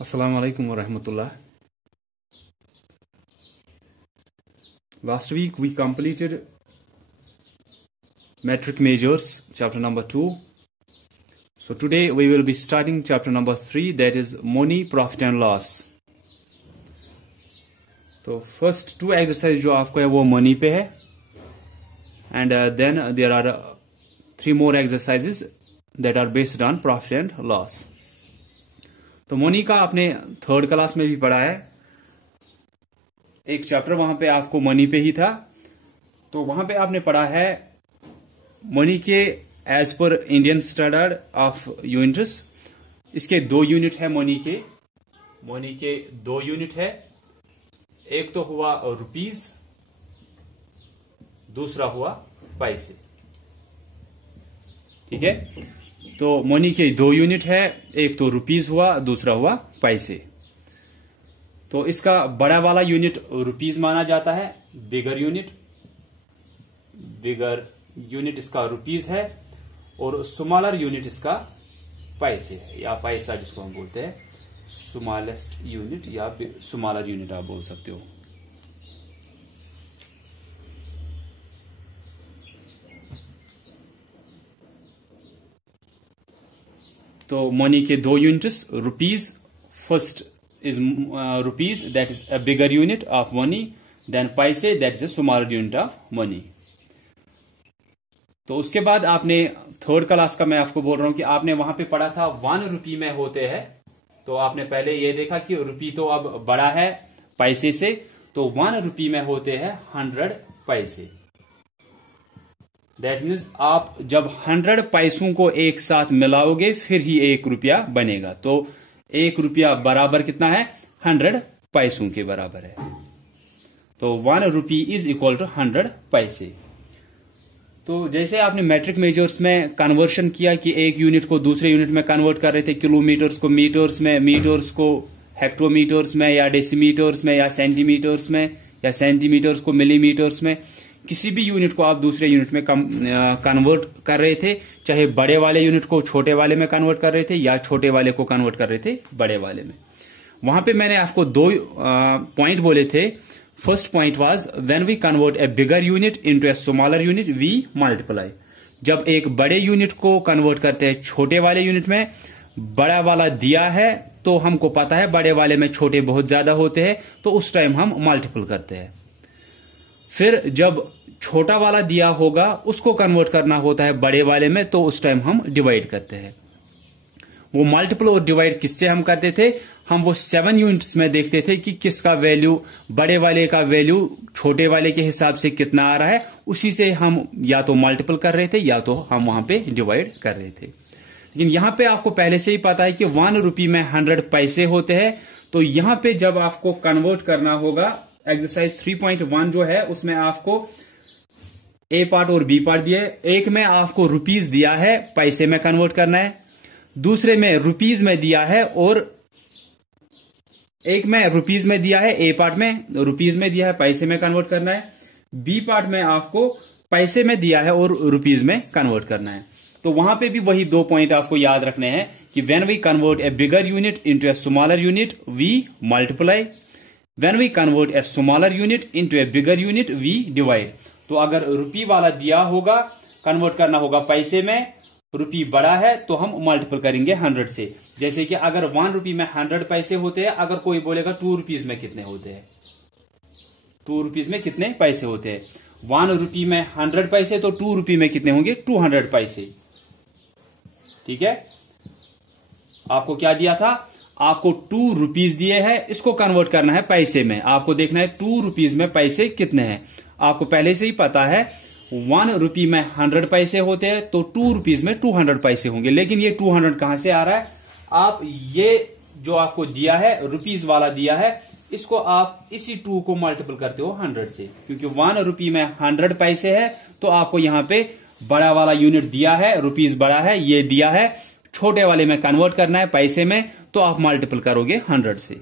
Assalamu alaikum wa rahmatullah. Last week we completed metric measures chapter number 2. So today we will be starting chapter number 3, that is money, profit and loss. तो first two exercise जो आपको है वो money पे है and then there are 3 more exercises that are based on profit and loss. तो money का आपने थर्ड क्लास में भी पढ़ा है, एक चैप्टर वहां पे आपको मनी पे ही था, तो वहां पे आपने पढ़ा है मनी के as per Indian standard of units. इसके 2 यूनिट है मनी के 2 यूनिट है. एक तो हुआ रुपीज, दूसरा हुआ पैसे. ठीक है, तो मनी के 2 यूनिट है, एक तो रुपीज हुआ, दूसरा हुआ पैसे. तो इसका बड़ा वाला यूनिट रुपीज माना जाता है, बिगर यूनिट इसका रुपीज है, और स्मॉलर यूनिट इसका पैसे है, या पैसा जिसको हम बोलते हैं, स्मॉलेस्ट यूनिट या स्मॉलर यूनिट आप बोल सकते हो. तो मनी के 2 units, rupees, first is rupees, that is a bigger unit of money, then paise, that is a smaller unit of money. तो उसके बाद आपने थर्ड क्लास का मैं आपको बोल रहा हूं कि आपने वहां पे पढ़ा था 1 रुपी में होते हैं. तो आपने पहले ये देखा कि रुपी तो अब बड़ा है पैसे से, तो 1 रुपी में होते हैं 100 पैसे. दैट मीन्स आप जब 100 पैसों को एक साथ मिलाओगे फिर ही 1 रुपया बनेगा. तो 1 रुपया बराबर कितना है? 100 पैसों के बराबर है. तो 1 रुपी इज इक्वल टू 100 पैसे. तो जैसे आपने मैट्रिक मेजर्स में कन्वर्शन किया कि एक यूनिट को दूसरे यूनिट में कन्वर्ट कर रहे थे, किलोमीटर्स को मीटर्स में, मीटर्स को हेक्टोमीटर्स में, या डेसीमीटर्स में, या सेंटीमीटर्स में, या सेंटीमीटर्स को मिलीमीटर्स में, किसी भी यूनिट को आप दूसरे यूनिट में कन्वर्ट कर रहे थे, चाहे बड़े वाले यूनिट को छोटे वाले में कन्वर्ट कर रहे थे या छोटे वाले को कन्वर्ट कर रहे थे बड़े वाले में. वहां पे मैंने आपको 2 पॉइंट बोले थे. First point was when we convert a bigger unit into a smaller unit, we multiply. जब एक बड़े यूनिट को कन्वर्ट करते हैं छोटे वाले यूनिट में, बड़ा वाला दिया है तो हमको पता है बड़े वाले में छोटे बहुत ज्यादा होते हैं, तो उस टाइम हम मल्टीपल करते हैं. फिर जब छोटा वाला दिया होगा उसको कन्वर्ट करना होता है बड़े वाले में, तो उस टाइम हम डिवाइड करते हैं. वो मल्टीपल और डिवाइड किससे हम करते थे? हम वो 7 यूनिट्स में देखते थे कि किसका वैल्यू, बड़े वाले का वैल्यू छोटे वाले के हिसाब से कितना आ रहा है, उसी से हम या तो मल्टीपल कर रहे थे या तो हम वहां पे डिवाइड कर रहे थे. लेकिन यहां पे आपको पहले से ही पता है कि 1 रुपी में 100 पैसे होते हैं. तो यहां पे जब आपको कन्वर्ट करना होगा, एक्सरसाइज 3.1 जो है उसमें आपको ए पार्ट और बी पार्ट दिया है. एक में आपको रुपीज दिया है, पैसे में कन्वर्ट करना है. दूसरे में रुपीज में दिया है, और एक में रुपीज में दिया है, ए पार्ट में रुपीज में दिया है, पैसे में कन्वर्ट करना है. बी पार्ट में आपको पैसे में दिया है और रुपीज में कन्वर्ट करना है. तो वहां पे भी वही 2 पॉइंट आपको याद रखने हैं कि when we convert a bigger unit into a smaller unit we multiply, when we convert a smaller unit into a bigger unit we divide. तो अगर रुपी वाला दिया होगा, कन्वर्ट करना होगा पैसे में, रुपी बड़ा है तो हम मल्टीपल करेंगे 100 से. जैसे कि अगर 1 रुपी में 100 पैसे होते हैं, अगर कोई बोलेगा 2 रुपीज में कितने होते हैं, 2 रुपीज में कितने पैसे होते हैं, 1 रुपी में 100 पैसे, तो 2 रुपी में कितने होंगे? 200 पैसे. ठीक है, आपको क्या दिया था? आपको 2 रुपीज दिए हैं, इसको कन्वर्ट करना है पैसे में. आपको देखना है 2 रुपीज में पैसे कितने हैं. आपको पहले से ही पता है 1 रुपी में 100 पैसे होते हैं, तो 2 रुपीज में 200 पैसे होंगे. लेकिन ये 200 कहां से आ रहा है? आप ये जो आपको दिया है, रुपीज वाला दिया है, इसको आप इसी 2 को मल्टीपल करते हो 100 से, क्योंकि 1 रुपी में 100 पैसे है, तो आपको यहां पे बड़ा वाला यूनिट दिया है, रुपीज बड़ा है, ये दिया है, छोटे वाले में कन्वर्ट करना है पैसे में, तो आप मल्टीपल करोगे 100 से.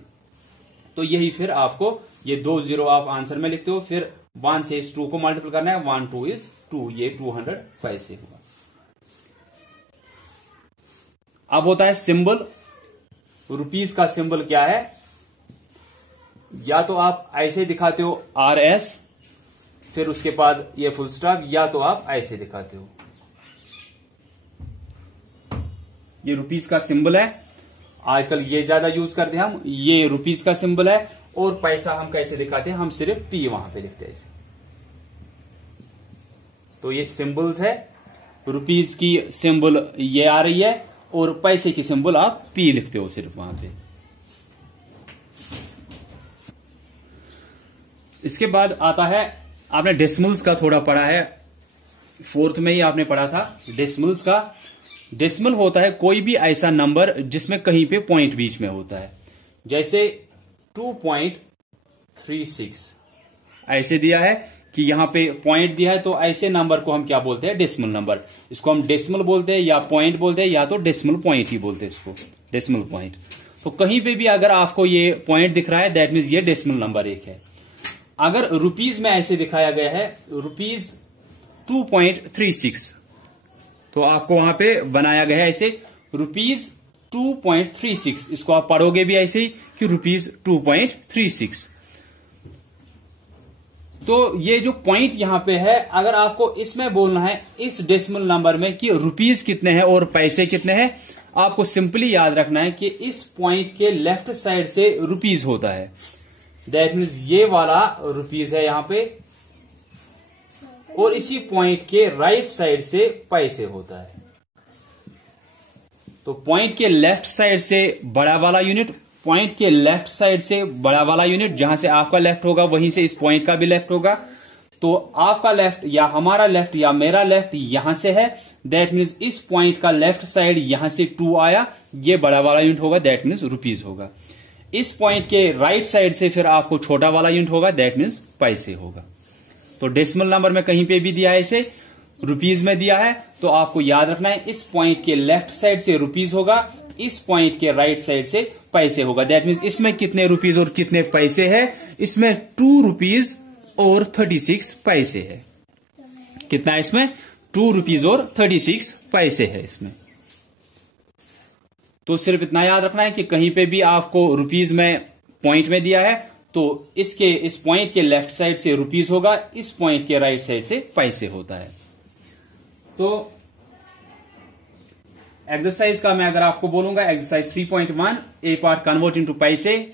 तो यही फिर आपको ये 2 0 आप आंसर में लिखते हो, फिर 1 से इस 2 को मल्टीपल करना है, 1 2 इज 2, ये 200 पैसे हुआ. अब होता है सिंबल. रुपीज का सिंबल क्या है, या तो आप ऐसे दिखाते हो RS, फिर उसके बाद ये फुल स्टॉप, या तो आप ऐसे दिखाते हो। ये रुपीज का सिंबल है, आजकल ये ज्यादा यूज करते हैं हम। ये रुपीज का सिंबल है, और पैसा हम कैसे दिखाते हैं, हम सिर्फ P वहां पे लिखते हैं ऐसे। तो ये सिंबल्स है, रुपीज की सिंबल ये आ रही है, और पैसे की सिंबल आप P लिखते हो सिर्फ वहां पे। इसके बाद आता है, आपने डेसिमल्स का थोड़ा पढ़ा है, 4th में ही आपने पढ़ा था डेसिमल्स का। डेसिमल होता है कोई भी ऐसा नंबर जिसमें कहीं पे पॉइंट बीच में होता है। जैसे 2.36 ऐसे दिया है कि यहां पे पॉइंट दिया है, तो ऐसे नंबर को हम क्या बोलते हैं, डेसिमल नंबर। इसको हम डेसिमल बोलते हैं, या पॉइंट बोलते हैं, या तो डेसिमल पॉइंट ही बोलते हैं इसको, डेसिमल पॉइंट। तो कहीं पे भी अगर आपको ये पॉइंट दिख रहा है, दैट मीन्स ये डेसिमल नंबर एक है। अगर रुपीज में ऐसे दिखाया गया है, रुपीज 2.36, तो आपको वहां पे बनाया गया है ऐसे रुपीज 2.36। इसको आप पढ़ोगे भी ऐसे ही कि रुपीज 2.36। तो ये जो पॉइंट यहां पे है, अगर आपको इसमें बोलना है इस डेसिमल नंबर में कि रुपीज कितने हैं और पैसे कितने हैं, आपको सिंपली याद रखना है कि इस पॉइंट के लेफ्ट साइड से रुपीज होता है। दैट मीन्स ये वाला रुपीज है यहां पे, और इसी पॉइंट के राइट साइड से पैसे होता है। तो पॉइंट के लेफ्ट साइड से बड़ा वाला यूनिट, पॉइंट के लेफ्ट साइड से बड़ा वाला यूनिट, जहां से आपका लेफ्ट होगा वहीं से इस पॉइंट का भी लेफ्ट होगा। तो आपका लेफ्ट या हमारा लेफ्ट या मेरा लेफ्ट यहां से है, दैट मीन्स इस पॉइंट का लेफ्ट साइड यहां से 2 आया, ये बड़ा वाला यूनिट होगा, दैट मीन्स रुपीज होगा। इस पॉइंट के राइट साइड से फिर आपको छोटा वाला यूनिट होगा, दैट मीन्स पैसे होगा। तो डेसिमल नंबर में कहीं पे भी दिया है इसे, रुपीज में दिया है, तो आपको याद रखना है इस पॉइंट के लेफ्ट साइड से रुपीज होगा, इस पॉइंट के राइट साइड से पैसे होगा। दैट मीन्स इसमें कितने रुपीज और कितने पैसे है, इसमें 2 रुपीज और 36 पैसे है। कितना है इसमें, 2 रुपीज और 36 पैसे है इसमें। तो सिर्फ इतना याद रखना है कि कहीं पे भी आपको रुपीज में पॉइंट में दिया है, तो इस पॉइंट के लेफ्ट साइड से रुपीज होगा, इस पॉइंट के राइट साइड से पैसे होता है। तो एक्सरसाइज का मैं अगर आपको बोलूंगा, एक्सरसाइज 3.1 ए पार्ट कन्वर्ट इनटू पैसे।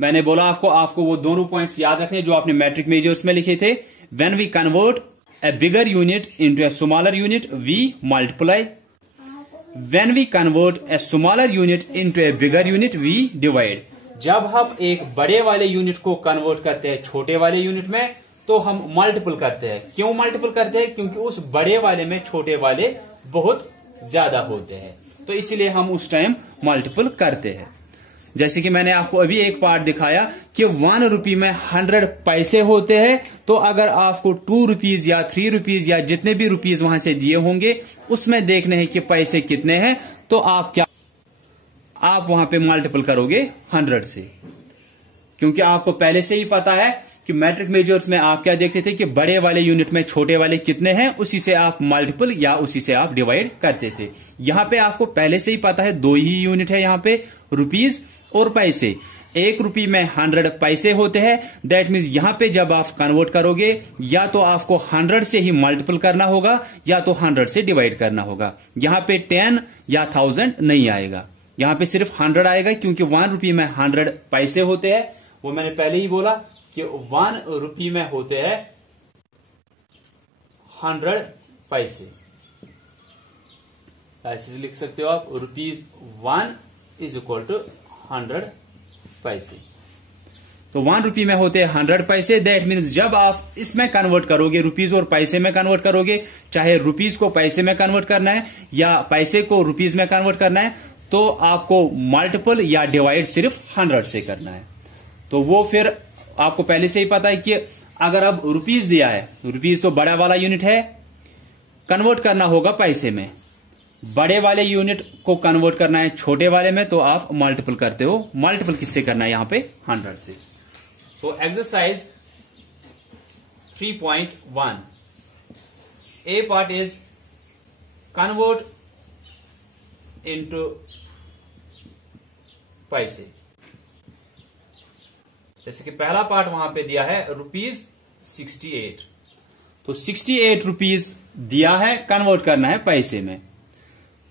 मैंने बोला आपको वो दोनों पॉइंट्स याद रखने जो आपने मैट्रिक मेजर्स में लिखे थे। When we convert a bigger unit into a smaller unit we multiply, when we convert a smaller unit into a bigger unit we divide. जब हम एक बड़े वाले यूनिट को कन्वर्ट करते हैं छोटे वाले यूनिट में, तो हम मल्टीपल करते हैं। क्यों मल्टीपल करते हैं, क्योंकि उस बड़े वाले में छोटे वाले बहुत ज्यादा होते हैं, तो इसीलिए हम उस टाइम मल्टीपल करते हैं। जैसे कि मैंने आपको अभी एक पार्ट दिखाया कि 1 रुपये में 100 पैसे होते हैं, तो अगर आपको 2 रुपीज या 3 रुपीज या जितने भी रुपीज वहां से दिए होंगे, उसमें देखने हैं कि पैसे कितने हैं, तो आप वहां पे मल्टीपल करोगे 100 से। क्योंकि आपको पहले से ही पता है कि मैट्रिक मेजर्स में आप क्या देखते थे कि बड़े वाले यूनिट में छोटे वाले कितने हैं, उसी से आप मल्टीपल या उसी से आप डिवाइड करते थे। यहां पे आपको पहले से ही पता है 2 ही यूनिट है यहां पे, रुपीज और पैसे। 1 रुपये में 100 पैसे होते हैं, दैट मीन्स यहां पे जब आप कन्वर्ट करोगे, या तो आपको 100 से ही मल्टीपल करना होगा, या तो 100 से डिवाइड करना होगा। यहां पे 10 या 1000 नहीं आएगा, यहां पे सिर्फ 100 आएगा, क्योंकि 1 रुपये में 100 पैसे होते हैं। वो मैंने पहले ही बोला कि 1 रुपये में होते हैं 100 पैसे। ऐसे लिख सकते हो आप, ₹1 इज इक्वल टू 100 पैसे। तो 1 रुपये में होते हैं 100 पैसे। दैट मीन्स जब आप इसमें कन्वर्ट करोगे, रुपीज और पैसे में कन्वर्ट करोगे, चाहे रुपीज को पैसे में कन्वर्ट करना है या पैसे को रुपीज में कन्वर्ट करना है, तो आपको मल्टीपल या डिवाइड सिर्फ 100 से करना है। तो वो फिर आपको पहले से ही पता है कि अगर अब रुपीज दिया है, रुपीज तो बड़ा वाला यूनिट है, कन्वर्ट करना होगा पैसे में। बड़े वाले यूनिट को कन्वर्ट करना है छोटे वाले में, तो आप मल्टीपल करते हो। मल्टीपल किससे करना है, यहां पे 100 से। So exercise 3.1 A part is convert into पैसे। जैसे कि पहला पार्ट वहां पे दिया है ₹68, तो 68 रुपीज दिया है, कन्वर्ट करना है पैसे में।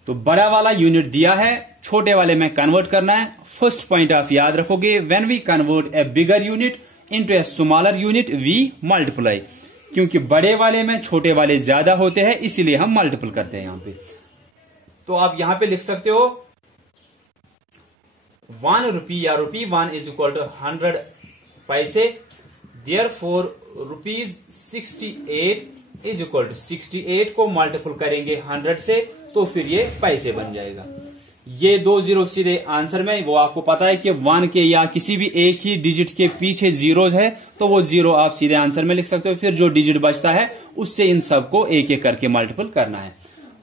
तो बड़ा वाला यूनिट दिया है, छोटे वाले में कन्वर्ट करना है। फर्स्ट पॉइंट आप याद रखोगे, when we convert a bigger unit into a smaller unit we multiply, क्योंकि बड़े वाले में छोटे वाले ज्यादा होते हैं, इसीलिए हम मल्टीपल करते हैं यहां पे। तो आप यहां पे लिख सकते हो ₹1 या ₹1 इज इक्वल टू 100 पैसे, देयरफॉर ₹68 इज इक्वल टू 68 को मल्टीपल करेंगे 100 से, तो फिर ये पैसे बन जाएगा। ये 2 जीरो सीधे आंसर में, वो आपको पता है कि 1 के या किसी भी एक ही डिजिट के पीछे जीरोज है, तो वो जीरो आप सीधे आंसर में लिख सकते हो। फिर जो डिजिट बचता है उससे इन सबको एक एक करके मल्टीपल करना है।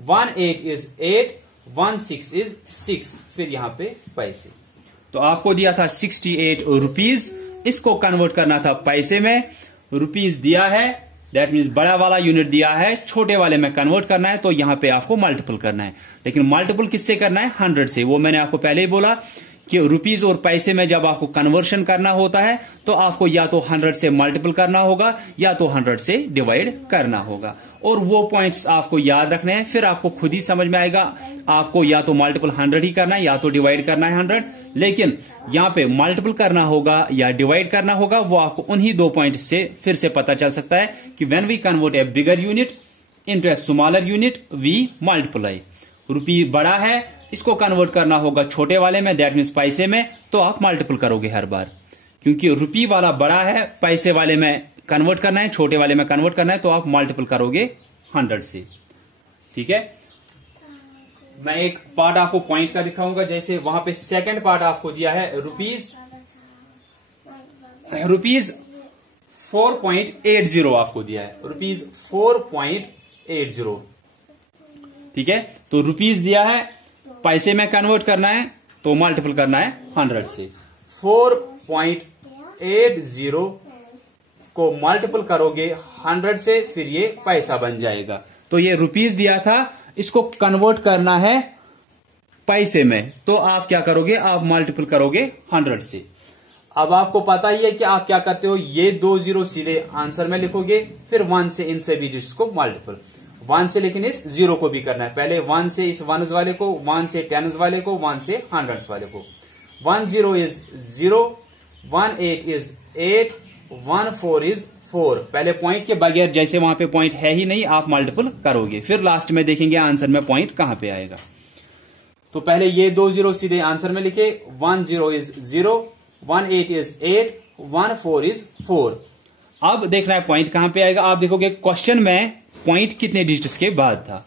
18 इज 8, 16 इज 6, फिर यहां पे पैसे। तो आपको दिया था 68 रुपीज, इसको कन्वर्ट करना था पैसे में। रुपीज दिया है, दैट मीन्स बड़ा वाला यूनिट दिया है, छोटे वाले में कन्वर्ट करना है, तो यहां पे आपको मल्टीपल करना है। लेकिन मल्टीपल किससे करना है? 100 से। वो मैंने आपको पहले ही बोला कि रुपीज और पैसे में जब आपको कन्वर्शन करना होता है तो आपको या तो 100 से मल्टीपल करना होगा या तो 100 से डिवाइड करना होगा। और वो पॉइंट्स आपको याद रखने हैं, फिर आपको खुद ही समझ में आएगा। आपको या तो मल्टीपल 100 ही करना है या तो डिवाइड करना है 100, लेकिन यहां पे मल्टीपल करना होगा या डिवाइड करना होगा, वो आपको उन्हीं 2 पॉइंट से फिर से पता चल सकता है कि when we convert a bigger unit into a smaller unit we multiply. Rupee बड़ा है, इसको कन्वर्ट करना होगा छोटे वाले में, दैट मीन्स पैसे में, तो आप मल्टीपल करोगे हर बार। क्योंकि रुपी वाला बड़ा है, पैसे वाले में कन्वर्ट करना है, छोटे वाले में कन्वर्ट करना है, तो आप मल्टीपल करोगे 100 से। ठीक है, मैं एक पार्ट आपको पॉइंट का दिखाऊंगा। जैसे वहां पे सेकंड पार्ट आपको दिया है रुपीज 4.80 आपको दिया है, रुपीज 4.80। ठीक है, तो रुपीज दिया है, पैसे में कन्वर्ट करना है तो मल्टीपल करना है 100 से। 4.80 को मल्टीपल करोगे 100 से, फिर ये पैसा बन जाएगा। तो ये रुपीज दिया था, इसको कन्वर्ट करना है पैसे में, तो आप क्या करोगे? आप मल्टीपल करोगे 100 से। अब आपको पता ही है कि आप क्या करते हो, ये 2 जीरो सीधे आंसर में लिखोगे, फिर 1 से इन सभी डिजिट्स को मल्टीपल। 1 से लेकिन इस जीरो को भी करना है, पहले 1 से इस 1s वाले को, 1 से 10s वाले को, 1 से 100s वाले को। 10 इज 0, 18 इज 8, 14 इज 4। पहले पॉइंट के बगैर, जैसे वहां पे पॉइंट है ही नहीं, आप मल्टीपल करोगे, फिर लास्ट में देखेंगे आंसर में पॉइंट कहां पे आएगा। तो पहले ये 2 जीरो सीधे आंसर में लिखे, 10 इज 0, 18 इज 8, 14 इज 4। अब देखना है पॉइंट कहां पे आएगा। आप देखोगे क्वेश्चन में पॉइंट कितने डिजिट्स के बाद था।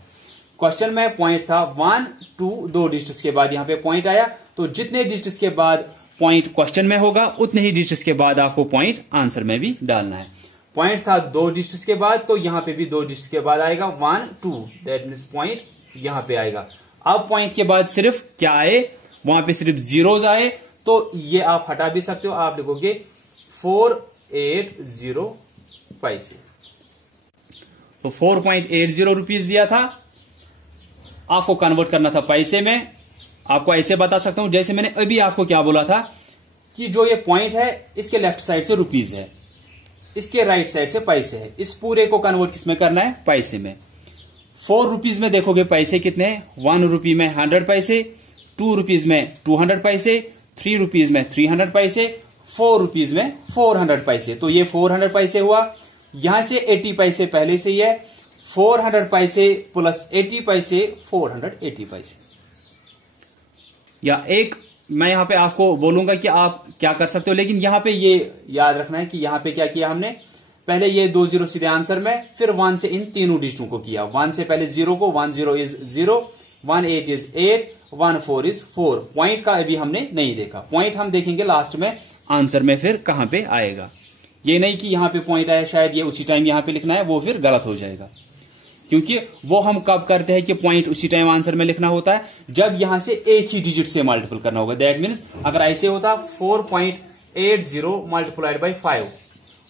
क्वेश्चन में पॉइंट था 1, 2, 2 डिजिट्स के बाद यहां पे पॉइंट आया। तो जितने डिजिट्स के बाद पॉइंट क्वेश्चन में होगा, उतने ही डिजिट्स के बाद आपको पॉइंट आंसर में भी डालना है। पॉइंट था 2 डिजिट्स के बाद, तो यहां पे भी 2 डिजिट्स के बाद आएगा 1, 2, दैट मीन्स पॉइंट यहां पे आएगा। अब पॉइंट के बाद सिर्फ क्या आए? वहां पे सिर्फ जीरोज आए, तो ये आप हटा भी सकते हो। आप लिखोगे 480 पैसे। तो 4.80 रुपीज दिया था, आपको कन्वर्ट करना था पैसे में। आपको ऐसे बता सकता हूं, जैसे मैंने अभी आपको क्या बोला था कि जो ये पॉइंट है, इसके लेफ्ट साइड से रुपीज है, इसके राइट साइड से पैसे है। इस पूरे को कन्वर्ट किसमें करना है? पैसे में। 4 रुपीज में देखोगे पैसे कितने हैं? 1 रुपी में 100 पैसे, 2 रुपीज में 200 पैसे, 3 रुपीज में 300 पैसे, 4 रुपीज में 400 पैसे। तो ये 400 पैसे हुआ। यहां से 80 पैसे पहले से ही है, 400 पैसे प्लस 80 पैसे 480 पैसे। या एक मैं यहां पे आपको बोलूंगा कि आप क्या कर सकते हो, लेकिन यहां पे ये याद रखना है कि यहां पे क्या किया हमने, पहले ये 2 जीरो सीधे आंसर में, फिर 1 से इन तीनों डिजिटों को किया। 1 से पहले 0 को, 10 इज 0, 18 इज 8, 14 इज 4। पॉइंट का अभी हमने नहीं देखा, पॉइंट हम देखेंगे लास्ट में आंसर में फिर कहां पे आएगा। ये नहीं कि यहां पे पॉइंट आया, शायद ये उसी टाइम यहां पे लिखना है, वो फिर गलत हो जाएगा। क्योंकि वो हम कब करते हैं कि पॉइंट उसी टाइम आंसर में लिखना होता है, जब यहां से एक ही डिजिट से मल्टीपल करना होगा। दैट मीन्स अगर ऐसे होता 4.80 मल्टीप्लाइड बाई 5,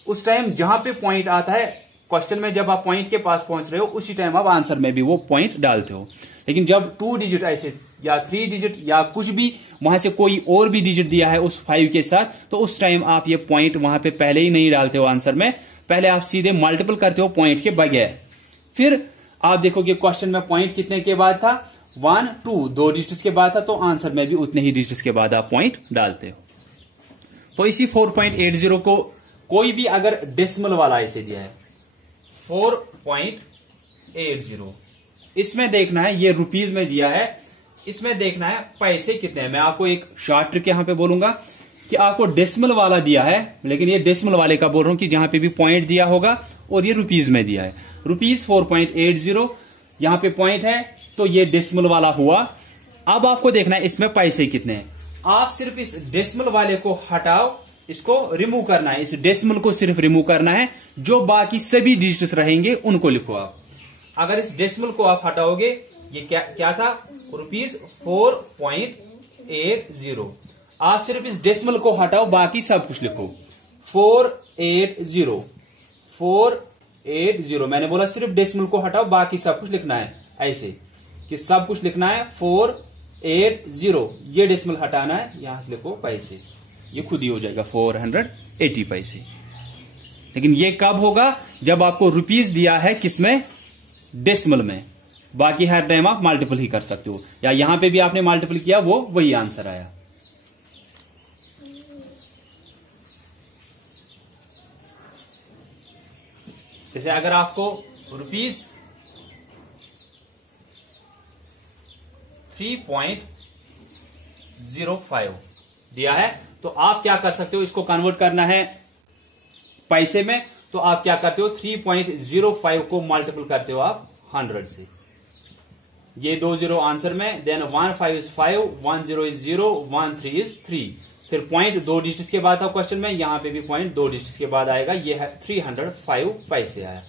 उस टाइम जहां पे पॉइंट आता है क्वेश्चन में, जब आप पॉइंट के पास पहुंच रहे हो, उसी टाइम आप आंसर में भी वो पॉइंट डालते हो। लेकिन जब 2 डिजिट ऐसे या 3 डिजिट या कुछ भी वहां से कोई और भी डिजिट दिया है उस 5 के साथ, तो उस टाइम आप ये पॉइंट वहां पे पहले ही नहीं डालते हो आंसर में, पहले आप सीधे मल्टीपल करते हो पॉइंट के बगैर। फिर आप देखोगे क्वेश्चन में पॉइंट कितने के बाद था, 1 2 2 डिजिट्स के बाद था, तो आंसर में भी उतने ही डिजिट्स के बाद आप पॉइंट डालते हो। तो इसी 4.80 को कोई भी अगर डेसिमल वाला इसे दिया है 4.80, इसमें देखना है, ये रुपीज में दिया है, इसमें देखना है पैसे कितने हैं। मैं आपको एक शॉर्ट ट्रिक यहां पे बोलूंगा कि आपको डेसिमल वाला दिया है, लेकिन ये डेसिमल वाले का बोल रहा हूं कि जहां पे भी पॉइंट दिया होगा और ये रुपीज में दिया है, रुपीज 4.80 यहां पे पॉइंट है, तो ये डेसिमल वाला हुआ। अब आपको देखना है इसमें पैसे कितने हैं। आप सिर्फ इस डेसिमल वाले को हटाओ, इसको रिमूव करना है, इस डेसिमल को सिर्फ रिमूव करना है, जो बाकी सभी डिजिट्स रहेंगे उनको लिखो आप। अगर इस डेसिमल को आप हटाओगे, ये क्या था, रुपीज 4.80, आप सिर्फ इस डेसिमल को हटाओ, बाकी सब कुछ लिखो 480। मैंने बोला सिर्फ डेसिमल को हटाओ, बाकी सब कुछ लिखना है, ऐसे कि सब कुछ लिखना है 480, ये डेसिमल हटाना है, यहां से लिखो पैसे, ये खुद ही हो जाएगा 480 पैसे। लेकिन ये कब होगा, जब आपको रुपीज दिया है किसमें, डेसिमल में। बाकी हर टाइम आप मल्टीपल ही कर सकते हो, या यहां पे भी आपने मल्टीपल किया, वो वही आंसर आया। जैसे अगर आपको रुपीज 3.05 दिया है, तो आप क्या कर सकते हो, इसको कन्वर्ट करना है पैसे में, तो आप क्या करते हो, 3.05 को मल्टीपल करते हो आप 100 से, ये 20 आंसर में, देन 1 5 is 5, 1 0 is 0, 1 3 is 3, फिर पॉइंट 2 डिजिट्स के बाद था क्वेश्चन में, यहां पे भी पॉइंट 2 डिजिट्स के बाद आएगा, ये है 305 पैसे आया।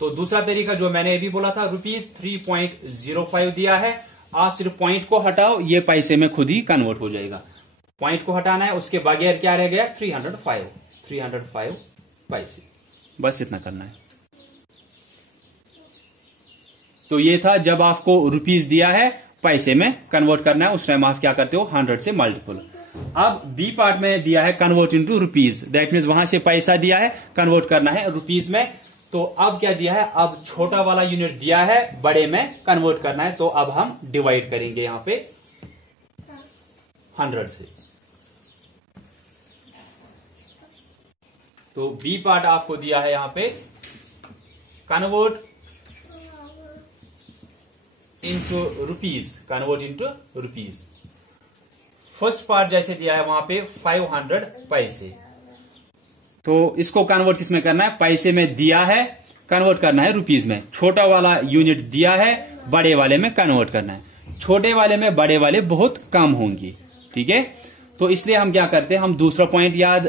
तो दूसरा तरीका जो मैंने अभी बोला था, रुपीज 3.05 दिया है, आप सिर्फ पॉइंट को हटाओ, ये पैसे में खुद ही कन्वर्ट हो जाएगा। पॉइंट को हटाना है, उसके बगैर क्या रह गया, 305 पैसे, बस इतना करना है। तो ये था जब आपको रुपीज दिया है, पैसे में कन्वर्ट करना है, उस टाइम आप क्या करते हो, 100 से मल्टीपल। अब बी पार्ट में दिया है convert into rupees, that means वहां से पैसा दिया है, कन्वर्ट करना है रुपीज में। तो अब क्या दिया है, अब छोटा वाला यूनिट दिया है, बड़े में कन्वर्ट करना है, तो अब हम डिवाइड करेंगे यहां पे 100 से। तो बी पार्ट आपको दिया है यहां पे convert into rupees, first part जैसे दिया है वहां पे 500 पैसे, तो इसको कन्वर्ट किसमें करना है, पैसे में दिया है, कन्वर्ट करना है रुपीज में। छोटा वाला यूनिट दिया है, बड़े वाले में कन्वर्ट करना है, छोटे वाले में बड़े वाले बहुत कम होंगे, ठीक है। तो इसलिए हम क्या करते हैं, हम दूसरा पॉइंट याद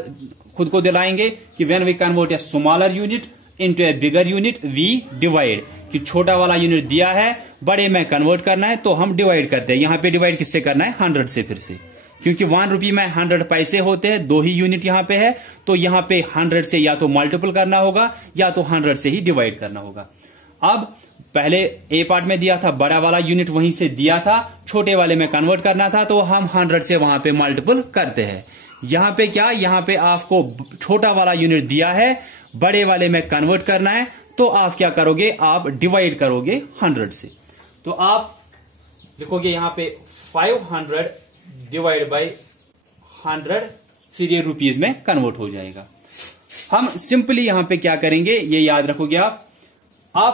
खुद को दिलाएंगे कि when we convert a smaller unit into a bigger unit we divide, कि छोटा वाला यूनिट दिया है, बड़े में कन्वर्ट करना है, तो हम डिवाइड करते हैं। यहां पे डिवाइड किससे करना है, 100 से, फिर से, क्योंकि 1 रुपये में 100 पैसे होते हैं, 2 ही यूनिट यहां पे है, तो यहां पे 100 से या तो मल्टीपल करना होगा या तो 100 से ही डिवाइड करना होगा। अब पहले ए पार्ट में दिया था, बड़ा वाला यूनिट वहीं से दिया था, छोटे वाले में कन्वर्ट करना था, तो हम 100 से वहां पे मल्टीपल करते हैं। यहां पे क्या, यहां पे आपको छोटा वाला यूनिट दिया है, बड़े वाले में कन्वर्ट करना है, तो आप क्या करोगे, आप डिवाइड करोगे 100 से। तो आप लिखोगे यहां पे 500 डिवाइड बाई 100, फिर ये रुपीज में कन्वर्ट हो जाएगा। हम सिंपली यहां पे क्या करेंगे, ये याद रखोगे आप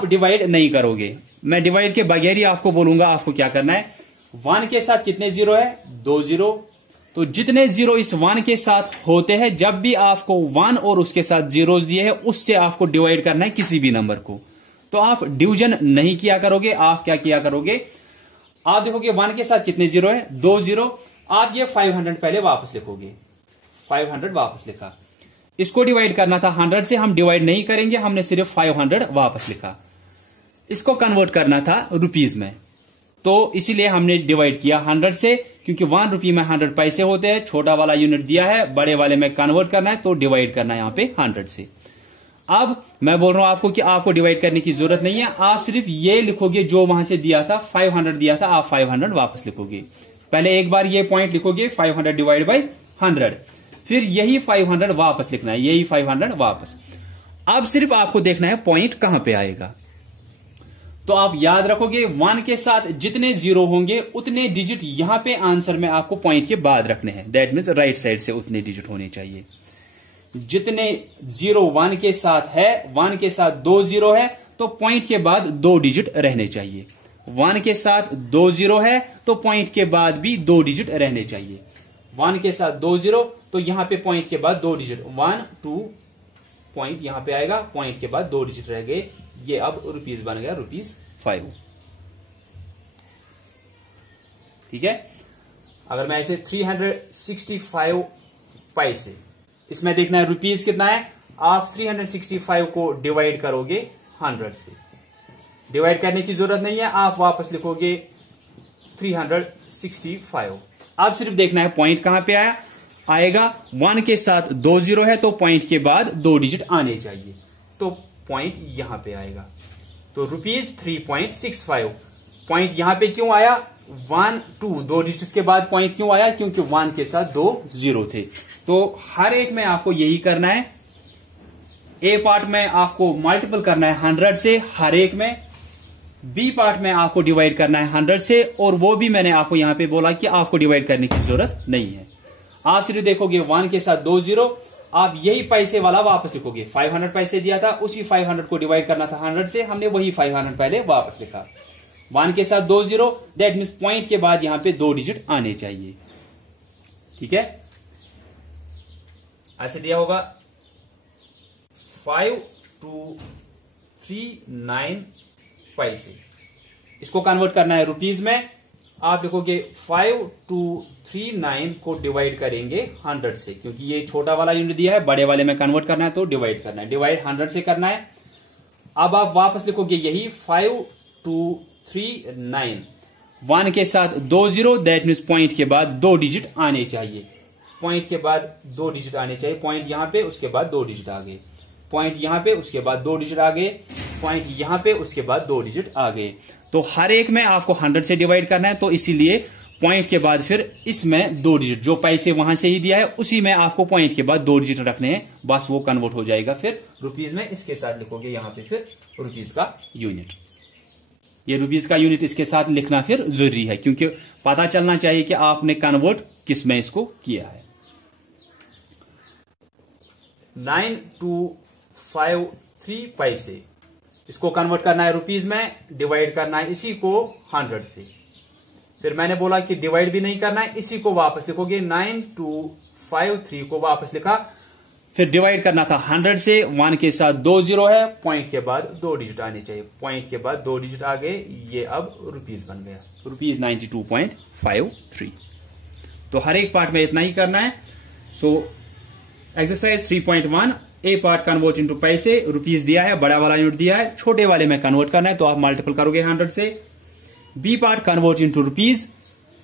डिवाइड नहीं करोगे, मैं डिवाइड के बगैर ही आपको बोलूंगा आपको क्या करना है। 1 के साथ कितने जीरो है, 2 जीरो, तो जितने जीरो इस 1 के साथ होते हैं, जब भी आपको 1 और उसके साथ जीरोस दिए हैं, उससे आपको डिवाइड करना है किसी भी नंबर को। तो आप डिवीजन नहीं किया करोगे, आप क्या किया करोगे, आप देखोगे 1 के साथ कितने जीरो है, 2 जीरो, आप ये 500 पहले वापस लिखोगे, 500 वापस लिखा। इसको डिवाइड करना था 100 से, हम डिवाइड नहीं करेंगे, हमने सिर्फ 500 वापस लिखा। इसको कन्वर्ट करना था रुपीज में, तो इसीलिए हमने डिवाइड किया 100 से, क्योंकि 1 रुपये में 100 पैसे होते हैं, छोटा वाला यूनिट दिया है, बड़े वाले में कन्वर्ट करना है, तो डिवाइड करना है यहां पे 100 से। अब मैं बोल रहा हूं आपको कि आपको डिवाइड करने की जरूरत नहीं है, आप सिर्फ ये लिखोगे जो वहां से दिया था 500 दिया था, आप 500 वापस लिखोगे। पहले एक बार ये पॉइंट लिखोगे 500 डिवाइड बाई 100, फिर यही 500 वापस लिखना है, यही 500 वापस। अब सिर्फ आपको देखना है पॉइंट कहां पे आएगा। तो आप याद रखोगे 1 के साथ जितने जीरो होंगे उतने डिजिट यहां पे आंसर में आपको पॉइंट के बाद रखने हैं। दैट मीन्स राइट साइड से उतने डिजिट होने चाहिए। जितने जीरो 1 के साथ है, 1 के साथ 2 जीरो है तो पॉइंट के बाद 2 डिजिट रहने चाहिए। 1 के साथ 2 जीरो है तो पॉइंट के बाद भी 2 डिजिट रहने चाहिए। 1 के साथ 2 जीरो तो यहां पे पॉइंट के बाद 2 डिजिट, 1 2 पॉइंट यहां पे आएगा, पॉइंट के बाद 2 डिजिट रह गए। ये अब रुपीज बन गया ₹5। ठीक है। अगर मैं ऐसे 365 पैसे, इसमें देखना है रुपीज कितना है। आप 365 को डिवाइड करोगे 100 से। डिवाइड करने की जरूरत नहीं है, आप वापस लिखोगे 365। अब सिर्फ देखना है पॉइंट कहां पे आएगा। 1 के साथ 2 जीरो है तो पॉइंट के बाद 2 डिजिट आने चाहिए, तो पॉइंट यहां पे आएगा। तो ₹3.65। पॉइंट यहां पे क्यों आया, 1 2 2 डिजिट्स के बाद पॉइंट क्यों आया, क्योंकि 1 के साथ 2 जीरो थे। तो हर एक में आपको यही करना है। ए पार्ट में आपको मल्टीपल करना है 100 से हर एक में, बी पार्ट में आपको डिवाइड करना है 100 से, और वो भी मैंने आपको यहां पे बोला कि आपको डिवाइड करने की जरूरत नहीं है। आप सिर्फ देखोगे 1 के साथ 2 जीरो, आप यही पैसे वाला वापस लिखोगे। 500 पैसे दिया था, उसी 500 को डिवाइड करना था 100 से, हमने वही 500 पहले वापस लिखा। 1 के साथ 2 जीरो, दैट मीन्स पॉइंट के बाद यहां पे 2 डिजिट आने चाहिए। ठीक है, ऐसे दिया होगा 5239 पैसे। इसको कन्वर्ट करना है रुपीज में। आप लिखोगे 5239 को डिवाइड करेंगे 100 से, क्योंकि ये छोटा वाला यूनिट दिया है, बड़े वाले में कन्वर्ट करना है तो डिवाइड करना है। डिवाइड 100 से करना है। अब आप वापस लिखोगे यही 5239। 1 के साथ 2 जीरो, दैट मीन्स पॉइंट के बाद 2 डिजिट आने चाहिए। पॉइंट के बाद 2 डिजिट आने चाहिए। पॉइंट यहां पे, उसके बाद 2 डिजिट आ गए। पॉइंट यहां पे, उसके बाद 2 डिजिट आ गए। पॉइंट यहां पे, उसके बाद 2 डिजिट आ गए। तो हर एक में आपको 100 से डिवाइड करना है, तो इसीलिए पॉइंट के बाद फिर इसमें 2 डिजिट, जो पैसे वहां से ही दिया है उसी में आपको पॉइंट के बाद 2 डिजिट रखने हैं, बस वो कन्वर्ट हो जाएगा फिर रुपीज में। इसके साथ लिखोगे यहां पे फिर रुपीज का यूनिट। ये रुपीज का यूनिट इसके साथ लिखना फिर जरूरी है, क्योंकि पता चलना चाहिए कि आपने कन्वर्ट किस में इसको किया है। 9253 पैसे, इसको कन्वर्ट करना है रुपीज में, डिवाइड करना है इसी को 100 से। फिर मैंने बोला कि डिवाइड भी नहीं करना है, इसी को वापस लिखोगे। 9253 को वापस लिखा, फिर डिवाइड करना था 100 से। 1 के साथ 2 जीरो है, पॉइंट के बाद 2 डिजिट आने चाहिए। पॉइंट के बाद 2 डिजिट आ गए, ये अब रुपीज बन गया, ₹92.53। तो हर एक पार्ट में इतना ही करना है। सो एक्सरसाइज 3.1, ए पार्ट कन्वर्ट इनटू पैसे। रुपीज दिया है, बड़ा वाला यूनिट दिया है, छोटे वाले में कन्वर्ट करना है तो आप मल्टीपल करोगे 100 से। B part convert into rupees,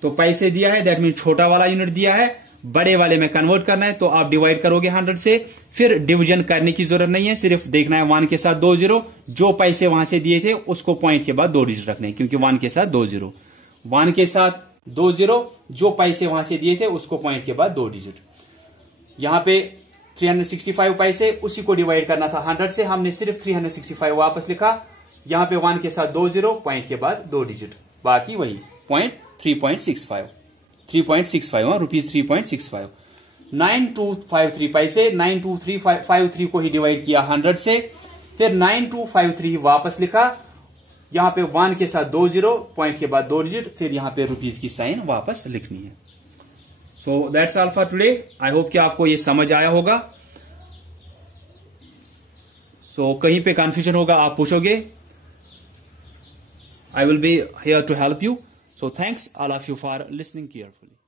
तो पैसे दिया है, दैट मीन छोटा वाला यूनिट दिया है, बड़े वाले में कन्वर्ट करना है तो आप डिवाइड करोगे 100 से। फिर डिवीजन करने की जरूरत नहीं है, सिर्फ देखना है 1 के साथ 2 जीरो, जो पैसे वहां से दिए थे उसको पॉइंट के बाद 2 डिजिट रखने हैं, क्योंकि 1 के साथ 2 जीरो। 1 के साथ 2 जीरो, जो पैसे वहां से दिए थे उसको पॉइंट के बाद 2 डिजिट। यहां पे 365 पैसे, उसी को डिवाइड करना था 100 से, हमने सिर्फ 365 वापस लिखा। यहां पे 1 के साथ 2 जीरो, पॉइंट के बाद 2 डिजिट, बाकी वही पॉइंट 3.65 रुपीज 3.65। 9253 पैसे, 92353 को ही डिवाइड किया 100 से, फिर 9253 वापस लिखा। यहां पे 1 के साथ 2 जीरो, पॉइंट के बाद 2 डिजिट, फिर यहां पे रुपीज की साइन वापस लिखनी है। So that's all for today. I hope कि आपको ये समझ आया होगा। सो कहीं पे कंफ्यूजन होगा आप पूछोगे, I will be here to help you. So thanks all of you for listening carefully.